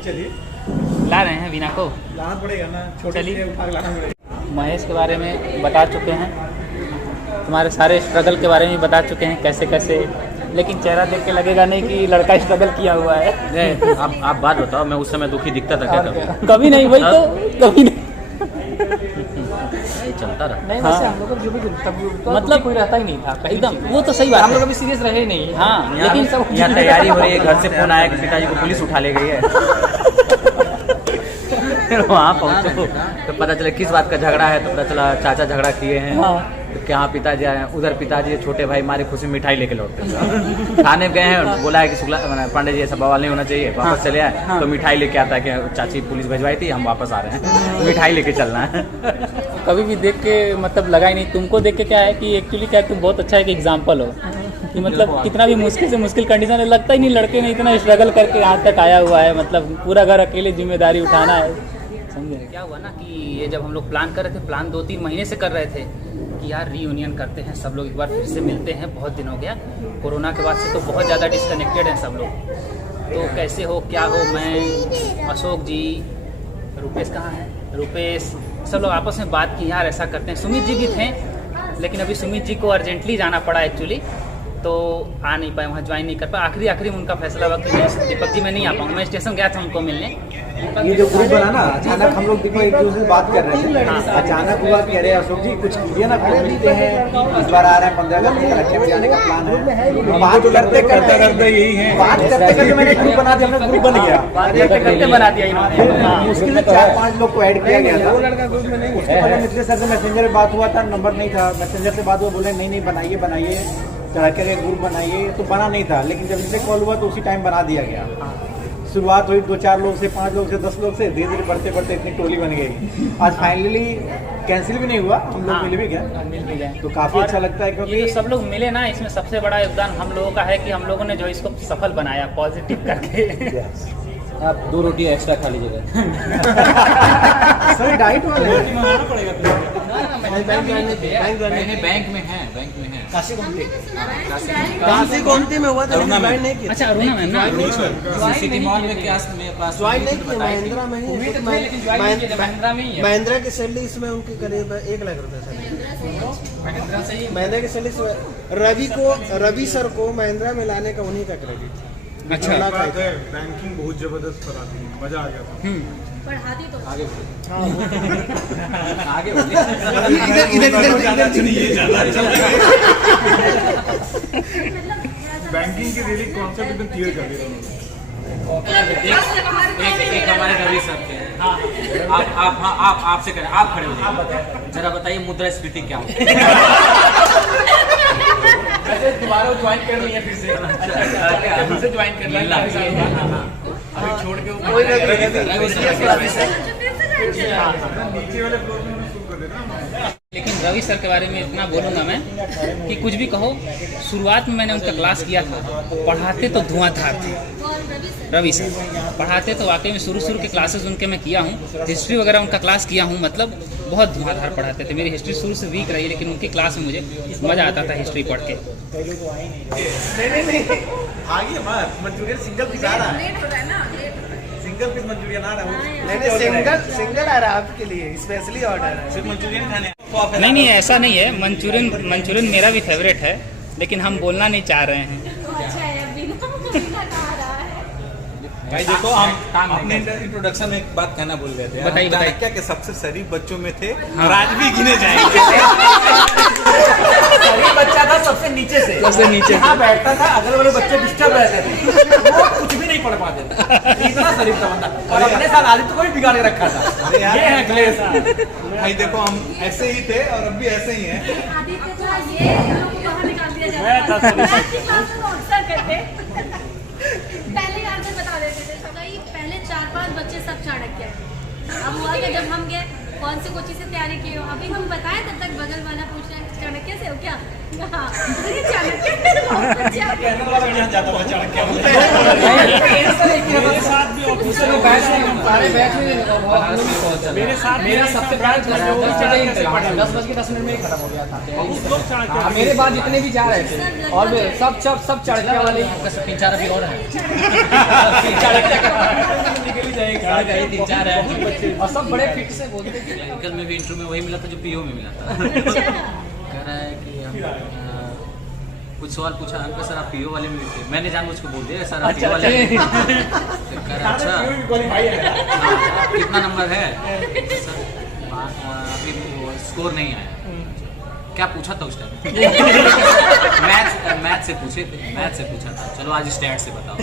चलिए ला रहे हैं वीना को, लाना पड़ेगा ना, छोटे लिए उठा के लाना पड़ेगा। महेश के बारे में बता चुके हैं, तुम्हारे सारे स्ट्रगल के बारे में बता चुके हैं कैसे कैसे, लेकिन चेहरा देख के लगेगा नहीं कि लड़का स्ट्रगल किया हुआ है। नहीं, आप बात बताओ, मैं उस समय दुखी दिखता था क्या कभी? कभी नहीं, वही तो कभी नहीं चलता रहा। नहीं वैसे हम लोग जो भी मतलब कोई रहता ही नहीं था एकदम, वो तो सही बात हम है। लोग अभी सीरियस रहे नहीं। हाँ, लेकिन यहाँ तैयारी हो रही है, घर से फोन आया कि पिताजी को पुलिस उठा ले गई है। फिर वहाँ पहुँचो तो पता चला किस बात का झगड़ा है, तो पता चला चाचा झगड़ा किए हैं। कि हाँ पिताजी आए, उधर पिताजी छोटे भाई हमारे खुशी में मिठाई लेके लौटते थे। थाने में गए हैं, बोला है कि शुक्ला पांडे जी ऐसा बवाल नहीं होना चाहिए, वापस चले आए तो मिठाई लेके आता है कि चाची पुलिस भिजवाई थी, हम वापस आ रहे हैं, मिठाई लेके चलना है। कभी भी देख के मतलब लगा ही नहीं, तुमको देख के क्या है कि एक्चुअली क्या तुम बहुत अच्छा एक एग्जाम्पल हो कि मतलब कितना भी मुश्किल से मुश्किल कंडीशन है, लगता ही नहीं लड़के ने इतना स्ट्रगल करके यहाँ तक आया हुआ है, मतलब पूरा घर अकेले जिम्मेदारी उठाना है। समझे क्या हुआ ना कि ये जब हम लोग प्लान कर रहे थे, प्लान 2-3 महीने से कर रहे थे कि यार रीयूनियन करते हैं, सब लोग एक बार फिर से मिलते हैं, बहुत दिन हो गया, कोरोना के बाद से तो बहुत ज़्यादा डिस्कनेक्टेड हैं सब लोग, तो कैसे हो क्या हो, मैं अशोक जी, रुपेश कहाँ है, रुपेश, सब लोग आपस में बात की यार ऐसा करते हैं। सुमित जी भी थे लेकिन अभी सुमित जी को अर्जेंटली जाना पड़ा एक्चुअली, तो आ नहीं पाए, वहाँ ज्वाइन नहीं कर पाए। आखिरी में उनका फैसला हुआ कि दीपक जी मैं नहीं आ पाऊँगा। मैं स्टेशन गया था उनको मिलने। ये जो ग्रुप बना ना, अचानक हम लोग देखो एक दूसरे से बात कर रहे थे, अचानक हुआ कि अरे अशोक जी कुछ कीजिए ना, फिर मिलते हैं, इस बार आ रहे हैं 15 अगस्त को रक्षा में जाने का प्लान है। बात करते करते यही है, बात करते करते मैंने ग्रुप बना दिया, हमने ग्रुप बन गया, बात करते बना दिया इन्होंने। मुश्किल से 4-5 लोग को ऐड किया गया था। उसके पहले मिथिलेश सर से मैसेंजर पे बात हुआ था, नंबर नहीं था, मैसेंजर से बात हुआ, बोले नहीं बनाइए चढ़ा के ग्रुप बनाइए, तो बना नहीं था, लेकिन जब इनसे कॉल हुआ तो उसी टाइम बना दिया गया। शुरुआत हुई 2-4 लोग से, 5 लोग से, 10 लोग से, धीरे धीरे बढ़ते बढ़ते इतनी टोली बन गई। आज फाइनली कैंसिल भी नहीं हुआ, हम लोग मिल भी गए, तो काफी अच्छा लगता है क्योंकि सब लोग मिले ना, इसमें सबसे बड़ा योगदान हम लोगों का है कि हम लोगों ने जो इसको सफल बनाया पॉजिटिव करके। आप 2 रोटी एक्स्ट्रा खा लीजिएगा। सर डाइट वाले बैंक में है काशी गोमती में हुआ था, ज्वाइन नहीं किया। अच्छा अरुणा मैम ना सिटी मॉल में क्या मेरे पास ज्वाइन नहीं किया, महिंद्रा में ही। महिंद्रा की सैलरी इसमें उनकी करीब 1 लाख रुपए सैलरी। महिंद्रा की सैलरी रवि सर को महिंद्रा में लाने का उन्हीं का क्रेडिट। अच्छा बैंकिंग बहुत जबरदस्त कराती है, मजा आ गया था। पढ़ाती तो आगे बैंकिंग की रियली कॉन्सेप्ट एकदम क्लियर कर दिया एक हमारे रवि सर थे। आप आपसे करें, आप खड़े हो जाइए, जरा बताइए मुद्रास्फीति क्या होती है। दोबारा ज्वाइन कर रही है फिर से ज्वाइन कर रही है, अभी छोड़ के नीचे वाले फ्लोर में शुरू कर देना। लेकिन रवि सर के बारे में इतना बोलूँगा मैं कि कुछ भी कहो, शुरुआत में मैंने उनका क्लास किया था, पढ़ाते तो धुआंधार थे रवि सर, पढ़ाते तो वाकई में शुरू के क्लासेस उनके मैं किया हूँ, हिस्ट्री वगैरह उनका क्लास किया हूँ, मतलब बहुत धुआंधार पढ़ाते थे। मेरी हिस्ट्री शुरू से वीक रही, लेकिन उनकी क्लास में मुझे मज़ा आता था हिस्ट्री पढ़ के। आगे मंचूरियन सिंगल पीस आ रहा है, सिंगल पीस मंचूरियन आ रहा है, सिंगल आ रहा है आपके लिए, स्पेशली ऑर्डर है। सिर्फ मंचूरियन खाने। नहीं ऐसा नहीं है, मंचूरियन मेरा भी फेवरेट है, लेकिन हम बोलना नहीं चाह रहे हैं। भाई देखो, हम अपने इंट्रोडक्शन में एक बात कहना भूल गए थे। बताइए क्या कि सबसे शरीफ बच्चों में थे, और आज भी गिने जाएंगे। शरीफ बच्चा था सबसे नीचे से, यहाँ बैठता था, अगल वाले बच्चे डिस्टर्ब रहते थे, वो कुछ भी नहीं पढ़ पाते थे, इतना शरीफ था बंदा, और अपने साथ आदित्य को भी बिगाड़ के रखा था। ये है क्लेश। भाई देखो, हम ऐसे ही थे और अब भी ऐसे ही हैं। पहले आंसर बता देते थे, पहले 4-5 बच्चे सब चाणक्य। अब हुआ कि जब हम गए कौन से कोचिंग से तैयारी की हो, अभी हम बताएं तब तक बगल वाला पूछ रहा है चाणक्य से हो क्या? हाँ, चाणक्य मेरा सबसे बड़ा 10:10 में खत्म हो गया था। मेरे बाद जितने भी जा रहे थे और सब चाणक्य वाले 3-4 अभी और है, 3-4 है, और सब बड़े फिट से बोलते थे। अंकल में भी इंटरव्यू में वही मिला था जो पीओ में मिला था। कह रहा है कि हम कुछ सवाल पूछा, अंकल सर आप पीओ वाले में थे, मैंने जानबूझ को बोल दिया सर आप पीओ वाले में। कह रहा अच्छा कितना नंबर है सर, अभी स्कोर नहीं आया। क्या पूछा था उस टाइम? मैथ से पूछे थे, मैथ से पूछा था। चलो आज स्टैट से बताओ।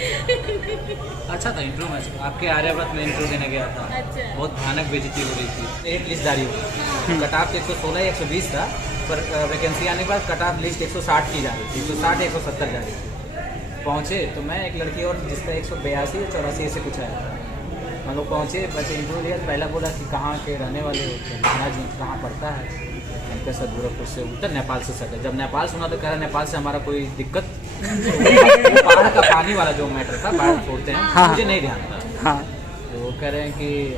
अच्छा था इंटरव्यू में, आपके आर्यव्रत में इंटरव्यू देने गया था। अच्छा। बहुत भयानक बेइज्जती हो रही थी, 8 लिस्ट जारी हुई, कट ऑफ 116 या 120 था, पर वैकेंसी आने के बाद कट ऑफ लिस्ट 160 की जा रही थी, 160 या 170 जा रही थी। पहुँचे तो मैं एक लड़की और जिसका 182 या 84 ऐसे कुछ आया था, हम लोग पहुँचे, बस इंटरव्यू लिया। पहला बोला कि कहाँ के रहने वाले हो, महाराज कहाँ पड़ता है, उनके साथ गोरखपुर से, उत्तर नेपाल से सटे। जब नेपाल सुना तो कह रहा नेपाल से हमारा कोई दिक्कत, बाढ़ का पानी वाला जो मैटर था, बाढ़ छोड़ते हैं, मुझे नहीं ध्यान था। तो वो कह रहे हैं कि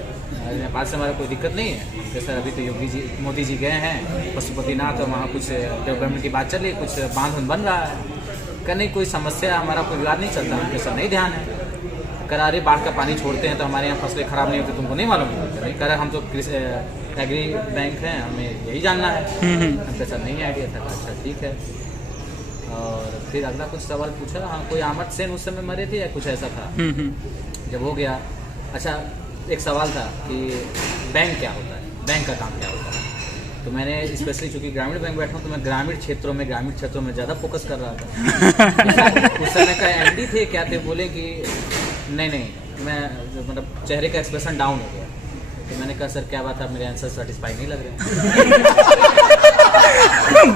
नेपाल से हमारा कोई दिक्कत नहीं है, तो सर अभी तो योगी जी मोदी जी गए हैं पशुपतिनाथ, तो वहाँ कुछ डेवलपमेंट की बात चल रही, कुछ बांध बन रहा है, कह नहीं कोई समस्या, हमारा कोई विवाद नहीं चलता, उनके सर नहीं ध्यान है। करा रहे बाढ़ का पानी छोड़ते हैं तो हमारे यहाँ फसलें खराब नहीं होती, तुमको नहीं मालूम है? नहीं करा, हम तो एग्री बैंक हैं, हमें यही जानना है। हमके सर नहीं आइडिया था। अच्छा ठीक है। और फिर अगला कुछ सवाल पूछा, हाँ कोई आमद सेन उस समय मरे थे या कुछ ऐसा था। जब हो गया, अच्छा एक सवाल था कि बैंक क्या होता है, बैंक का काम क्या होता है। तो मैंने स्पेशली चूँकि ग्रामीण बैंक बैठा हूँ तो मैं ग्रामीण क्षेत्रों में ज़्यादा फोकस कर रहा था। उस समय का एमडी थे क्या थे, बोले कि नहीं मैं मतलब चेहरे का एक्सप्रेशन डाउन हो गया। तो मैंने कहा सर क्या बात है, मेरे आंसर सेटिस्फाई नहीं लग रहे।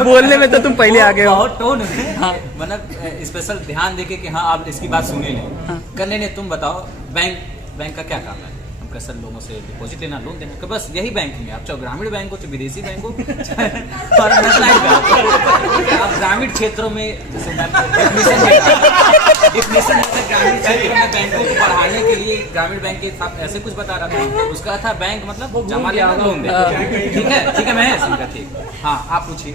बोलने में तो तुम पहले आ गए हो। बहुत टोन है, मतलब स्पेशल ध्यान देके कि हाँ आप इसकी बात सुने लें। करने ने तुम बताओ बैंक का क्या काम है। हम कह सर लोगों से डिपॉजिट लेना, लोन देना। कि बस यही बैंक है, आप चाहे ग्रामीण बैंक हो चाहे विदेशी बैंक हो, और आप ग्रामीण क्षेत्रों में जैसे डिफिनेशन ग्रामीण क्षेत्र में बैंकों को बढ़ाने के लिए ग्रामीण बैंक के साथ ऐसे कुछ बता रहा था। उसका था बैंक मतलब जमा लेना, लोन देना। ठीक है मैं ठीक, हाँ आप पूछिए।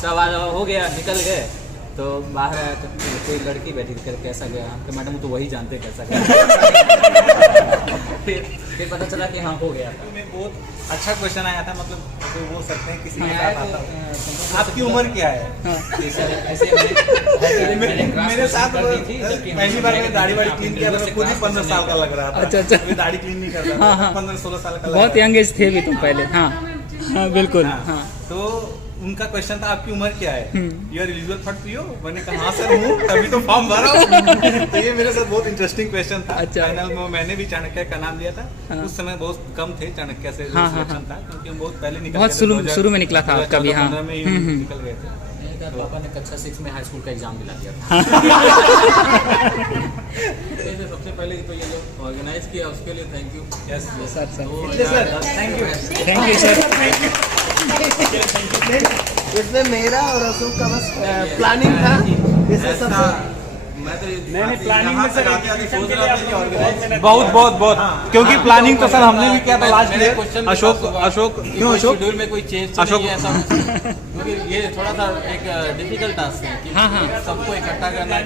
सवाल हो गया, निकल गए। तो बाहर आया तो कोई लड़की बैठी थी, कैसा गया। तो मैडम तो वही जानते कैसा गया। फिर पता चला कि हाँ हो गया। बहुत अच्छा क्वेश्चन आया था, मतलब कोई बोल सकते हैं किसी के साथ आता है। आपकी उम्र क्या है? मेरे साथ पहली बार मैंने दाढ़ी वाड़ी क्लीन किया, मैं खुद ही 15 साल का लग रहा था। अच्छा मैं दाढ़ी क्लीन नहीं करता था, 15-16 साल का। बहुत यंग एज थे भी तुम पहले। हाँ बिल्कुल। हाँ तो उनका क्वेश्चन था आपकी उम्र क्या है, you are eligible for PO. मैंने कहा हाँ सर हूँ, तभी तो फॉर्म भरा हूँ। तो ये मेरे साथ बहुत इंटरेस्टिंग क्वेश्चन था। फाइनल में मैंने भी चाणक्य का नाम लिया था। उस समय बहुत कम थे चाणक्य से सिलेक्शन था, क्योंकि हम बहुत पहले निकल, बहुत शुरू में निकला था आपका भी। हाँ में निकल गए थे। पापा ने कक्षा 6 में हाई स्कूल का एग्जाम दिला दिया था। सबसे पहले तो ये जो ऑर्गेनाइज किया उसके लिए thank you. Yes sir thank you sir. इसमें मेरा और अशोक का बस प्लानिंग था। मैं तो नहीं प्लानिंग में सर बहुत क्योंकि प्लानिंग तो सर हमने भी किया था लास्ट ईयर। अशोक क्यों शेड्यूल में कोई चेंज नहीं है ऐसा, क्योंकि ये थोड़ा सा एक डिफिकल्ट टास्क है कि सबको इकट्ठा करना,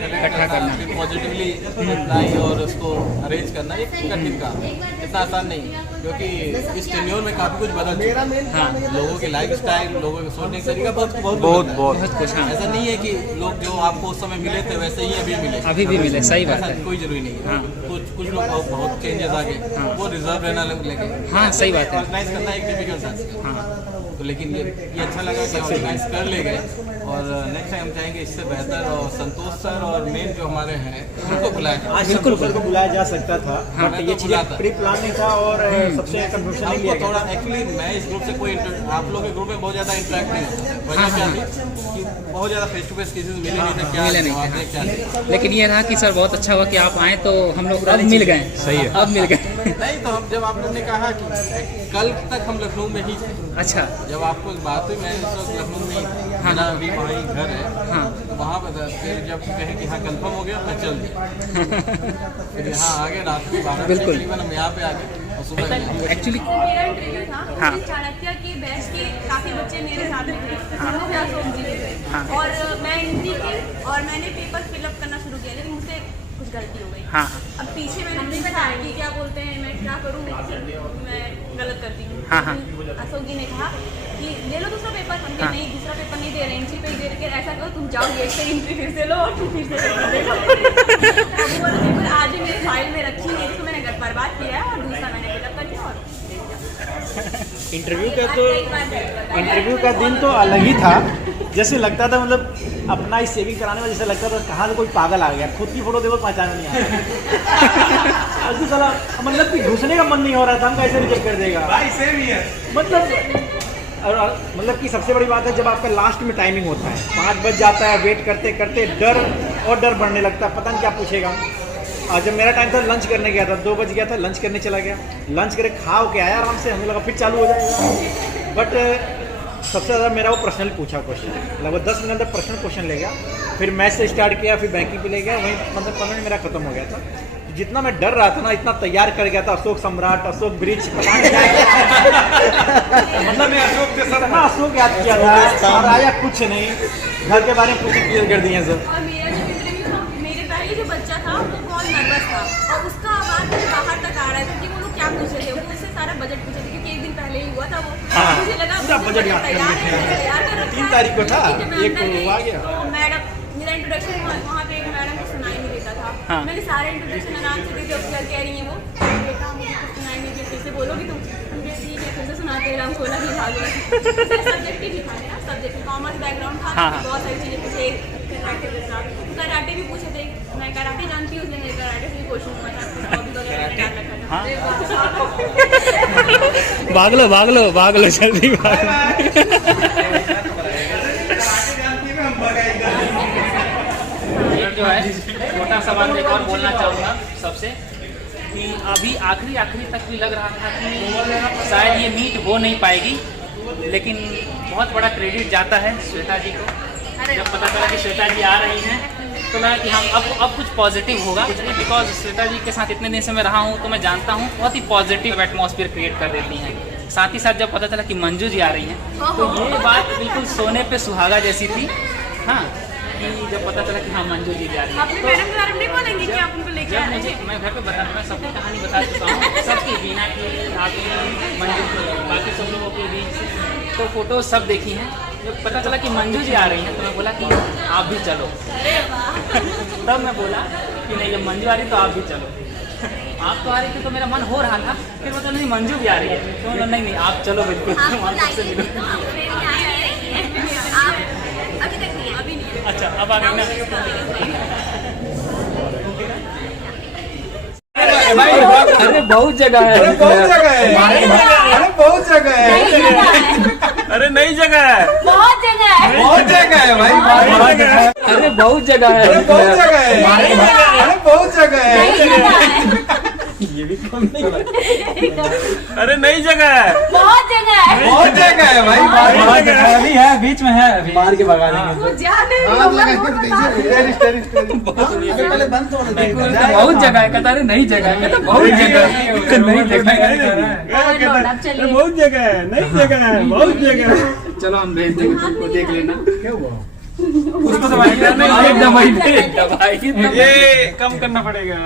फिर पॉजिटिवली अप्लाई और उसको अरेंज करना एक कठिन काम है, इतना आसान नहीं है। क्योंकि इस टेन्योर में काफी कुछ बदल चुका है। लोगों के लाइफ स्टाइल, लोगों के सोचने का तरीका बहुत कुछ। ऐसा नहीं है कि लोग जो आपको उस समय मिले थे वैसे ही अभी मिले। सही बात है, कोई जरूरी नहीं है। कुछ लोग बहुत चेंजेस आ गए, वो रिजर्व रहना लगे। हाँ सही बात है। ऑर्गेनाइज करना एक डिफिकल्ट टास्क है। तो लेकिन ये अच्छा लगा कि ऑर्गेनाइज कर ले गए, और नेक्स्ट टाइम चाहेंगे इससे बेहतर। और संतोष सर और मेन जो हमारे हैं उनको बुलाया, आज संतोष सर को बुलाया जा सकता था, बट ये चीज़ें प्री प्लान नहीं था और सबसे कंफ्यूजन नहीं लिया थोड़ा। एक्चुअली मैं इस ग्रुप से कोई आप लोग के ग्रुप में बहुत ज़्यादा इंटरेक्ट नहीं होता, वजह क्या थी कि बहुत ज़्यादा फेस टू फेस केसेस मिले नहीं थे, क्या। लेकिन ये रहा कि सर बहुत अच्छा हुआ कि आप आए, तो हम लोग अब मिल गए। सही है, अब मिल गए। नहीं तो हम जब आप लोग ने कहा कि कल तक हम लखनऊ में ही थे। अच्छा, जब आपको बात हुई मैं उस वक्त लखनऊ में मेरा अभी वहाँ ही घर है। तो वहाँ पर फिर जब कहे कि हाँ कंफर्म हो गया, मैं चल दिया। फिर यहाँ आ गए रात में 12 बजे करीबन हम यहाँ पे आ गए। एक्चुअली मेरा इंटरव्यू था चाणक्य के बैच के काफी बच्चे मेरे साथ में थे, और मैं एंट्री की और मैंने पेपर फिलअप करना शुरू किया, लेकिन मुझसे कुछ गलती हो गई। अब पीछे मैंने देखा कि क्या बोलते हैं, मैं क्या करूँ, मैं गलत करती हूँ। अशोक जी ने कहा कि ले लो दूसरा पेपर। हम नहीं दूसरा पेपर नहीं दे रहे, एंट्री पे दे रहे। ऐसा करो तुम जाओ गेट से एंट्री फिर से लो और तुम फिर से पेपर आज ही मेरे फाइल में रखी है, तो मैंने बर्बाद किया और दूसरा मैंने फिलअप कर दिया। और इंटरव्यू का दिन तो अलग ही था, जैसे लगता था मतलब अपना ही सेविंग कराने में जैसे लगता था कहाँ से कोई पागल आ गया, खुद की फोटो देखो पहचान नहीं आ रहा। ऐसे साला मतलब कि घुसने का मन नहीं हो रहा था, हम कैसे रिजेक्ट कर देगा भाई सेम ही है और मतलब कि सबसे बड़ी बात है जब आपका लास्ट में टाइमिंग होता है 5 बज जाता है, वेट करते करते डर और डर बढ़ने लगता है, पता नहीं क्या पूछेगा। और जब मेरा टाइम था लंच करने गया था, 2 बज गया था, लंच करने चला गया, लंच करे खा के आया आराम से, हमें लगा फिर चालू हो जाएगा। बट सबसे ज़्यादा मेरा वो पर्सनल पूछा क्वेश्चन, लगभग 10 मिनट तक पर्सनल क्वेश्चन ले गया, फिर मैथ से स्टार्ट किया, फिर बैंकिंग पे ले गया, वहीं मतलब 15 मिनट मेरा खत्म हो गया था। जितना मैं डर रहा था ना, इतना तैयार कर गया था, अशोक सम्राट, अशोक ब्रिज, पता नहीं क्या मतलब मैं अशोक के साथ ना अशोक याद किया था, आया कुछ नहीं, घर के बारे में कुछ क्लियर कर दिए सर। और मेरा जो इंटरव्यू था, मेरे पहले जो बच्चा था वो बहुत नर्वस था और उसका आवाज़ मुझे बाहर तक आ रहा था कि वो लोग क्या पूछ रहे थे, वो मुझसे सारा बजट पूछे थे क्योंकि 1 दिन पहले ही हुआ था वो। मुझे लगा पूरा बजट याद कर 3 तारीख को था, 1 को आ गया। मैडम मेरा इंट्रोडक्शन वहाँ पे एक मैडम को सुनाई नहीं देता था, मैंने सारे इंट्रोडक्शन आराम से दी, अब कह रही है वो बेटा मुझे कुछ सुनाई नहीं देती, फिर से बोलोगी तुम, ठीक है फिर से सुनाते रहा, बोला कि भागो। सब्जेक्ट ही दिखा है ना, सब्जेक्ट कॉमर्स बैकग्राउंड था, बहुत सारी चीज़ें पूछे, कराटे के साथ कराटे भी पूछे थे, मैं कराटे जानती हूँ इसलिए मेरे कराटे से भी क्वेश्चन हुआ था, हॉबी वगैरह मैंने डाल रखा था। भाग लो जल्दी जो है छोटा सा बात एक और बोलना चाहूँगा सबसे कि अभी आखिरी तक भी लग रहा था कि शायद ये मीट हो नहीं पाएगी, लेकिन बहुत बड़ा क्रेडिट जाता है श्वेता जी को। जब पता चला कि श्वेता जी आ रही हैं तो लगा कि हम अब कुछ पॉजिटिव होगा, कुछ नहीं, बिकॉज श्वेता जी के साथ इतने दिन से मैं रहा हूँ तो मैं जानता हूँ बहुत ही पॉजिटिव एटमॉस्फेयर क्रिएट कर देती हैं। साथ ही साथ जब पता चला कि मंजू जी आ रही हैं तो ये बात बिल्कुल सोने पे सुहागा जैसी थी। हाँ, कि जब पता चला कि हाँ मंजू जी जा रही है अपने मैडम के बारे में नहीं बोलेंगे कि आप उनको लेके आ रहे हैं? मैं घर पे बताना, मैं सबकी कहानी बता चुका हूँ, सबकी, बीना की, आपकी, मंजू की, बाकी सब लोगों की भी, तो फोटो सब देखी हैं। जब पता चला कि मंजू जी आ रही हैं तो मैं बोला कि आप भी चलो। तब मैं बोला कि नहीं जब मंजू आ रही तो आप भी चलो। आप तो आ रही थी तो मेरा मन हो रहा था, फिर मतलब नहीं मंजू भी आ रही है तो मतलब नहीं आप चलो बिल्कुल, सबसे मिलो। अच्छा अब आ गई ना। अरे बहुत जगह है, अरे बहुत जगह है, अरे नई जगह है, बहुत जगह है भाई, अरे बहुत जगह है, ये भी कम नहीं है, अरे नई जगह है, बहुत जगह है भाई, अभी है बीच में है, अभी मार के भगा देंगे। बहुत जगह है, कहता नई जगह है, कहता बहुत जगह है, नई जगह है, बहुत जगह है, नई जगह है, बहुत जगह है। चलो हम भेज देंगे तुमको, देख लेना। क्या हुआ? उसको दवाई ये कम करना पड़ेगा।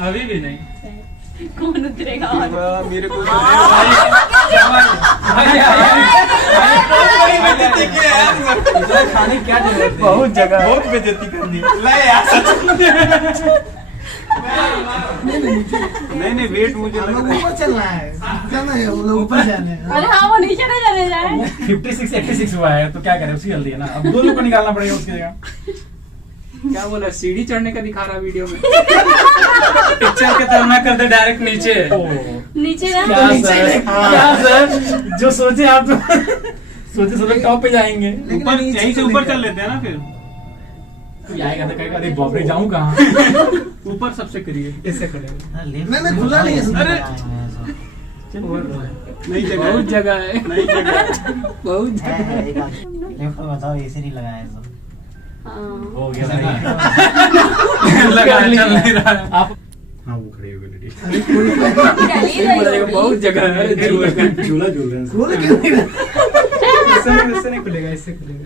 अभी भी नहीं, कौन उतरेगा? मेरे को खाने क्या जरूरत, बहुत जगह, बहुत बेइज्जती करनी नहीं वेट मुझे ऊपर चलना है, ऊपर जाने हैं। अरे हाँ वो नीचे ना चले जाए। 56 86 हुआ है तो क्या करें, उसकी जल्दी है ना, अब 2 लोग को निकालना पड़ेगा उसकी जगह। क्या बोला, सीढ़ी चढ़ने का दिखा रहा वीडियो में, पिक्चर के तरह ना कर दे डायरेक्ट नीचे नीचे ना, क्या सर जो सोचे आप तो सोचे सब टॉप पे जाएंगे, ऊपर यहीं से ऊपर चल लेते हैं ना, फिर आएगा तो कहेगा अरे बाप रे जाऊं कहाँ। ऊपर सबसे करिए, इससे करेगा, नहीं खुला नहीं है। अरे नई जगह, बहुत जगह है, नई जगह, बहुत जगह है। लेफ्ट बताओ, ऐसे नहीं लगाया सब हो गया लगा चल नहीं रहा आप। हाँ वो खड़ी हो गई, बहुत जगह है, झूला झूल रहे हैं, इससे नहीं खुलेगा, इससे खुलेगा।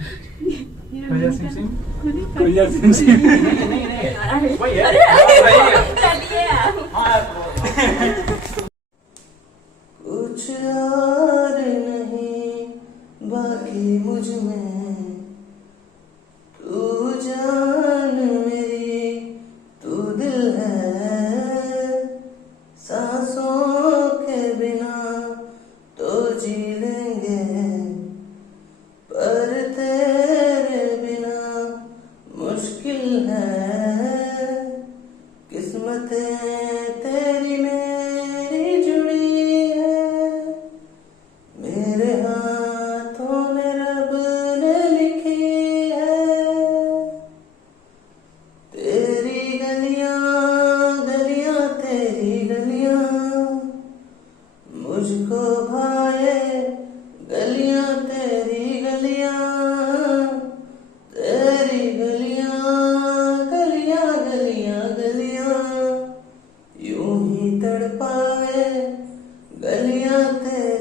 कुछ और नहीं बाकी मुझ में, तू जान मेरी तू दिल है, तड़पावे गलियां तेरी